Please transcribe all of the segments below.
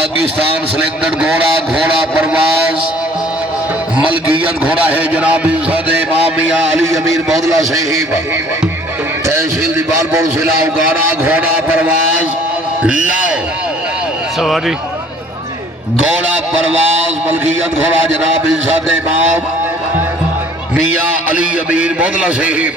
Pakistan selected घोड़ा घोड़ा परवाज मलकियत घोड़ा है जनाब इज़्ज़त इमाम मियां अली अमीर बौदला साहिब तहसील दीवारपुर जिला उकारा घोड़ा परवाज लाओ सवारी घोड़ा परवाज मलकियत घोड़ा जनाब इज़्ज़त इमाम मियां अली अमीर बौदला साहिब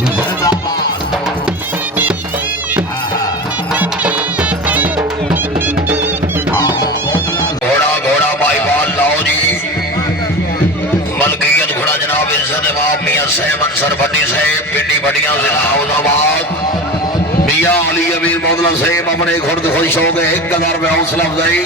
जिंदाबाद। घोड़ा घोड़ा भाईवाल लाओ जी। मलकियत घोड़ा जनाब इज्जत इमाम मियां साहब अंसर भट्टी साहब पिंडी भटिया जिला औरंगाबाद। मियां अली अमीर मौदला साहब अपने खुद खुश हो गए 1000 रुपये हौसला अफजाई।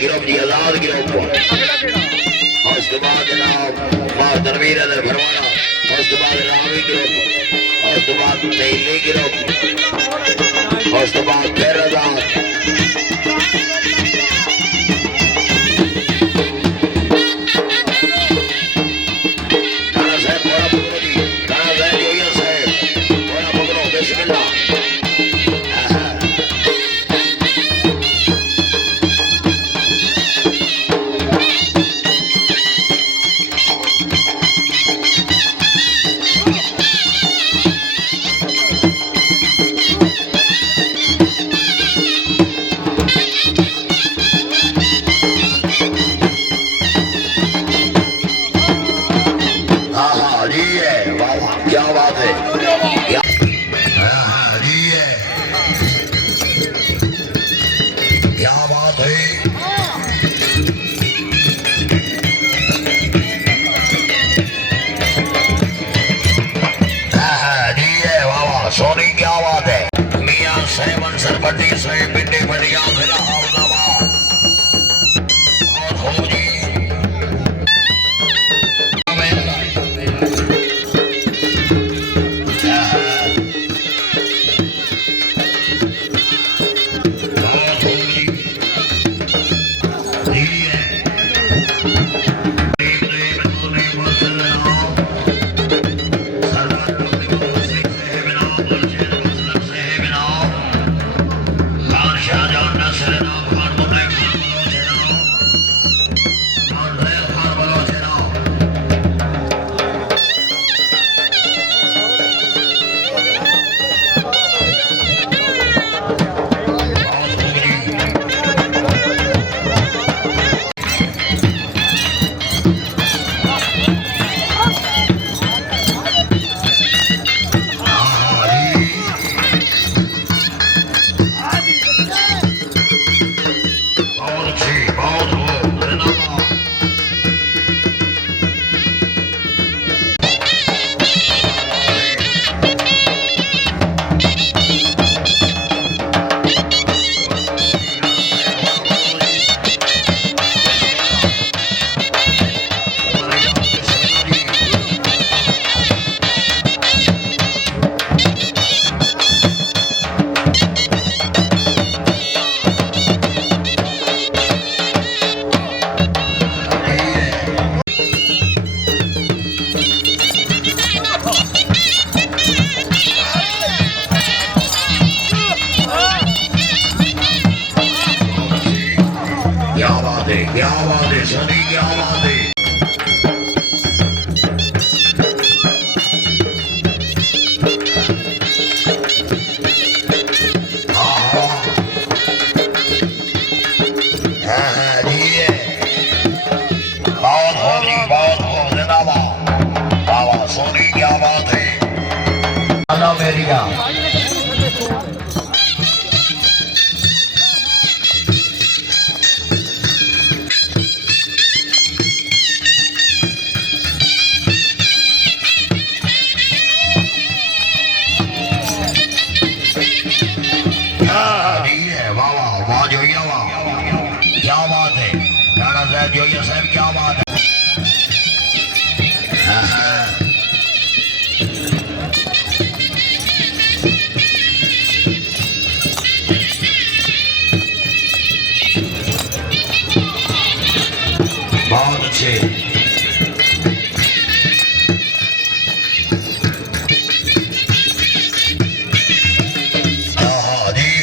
गिरोह जी आजाद गिरोह उसके बाद जनाब मार तनवीर अदर भरवाना उसके बाद रावी गिरोह उसके बाद नीली गिरोह उसके बाद फिर आजाद सोनी क्या बात है मियां साहब अंसर भट्टी साहब पिंडी भटिया जिला औरंगाबाद और हो जी क्या बात है सनी क्या बात है सोनी क्या बात है मेरिया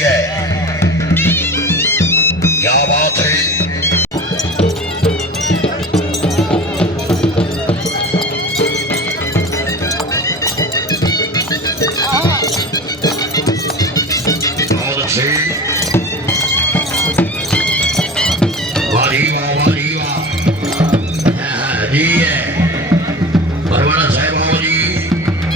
है। क्या बात है। बहुत अच्छे। वाह जी वाह, वाह जी वाह। हाँ, जी है।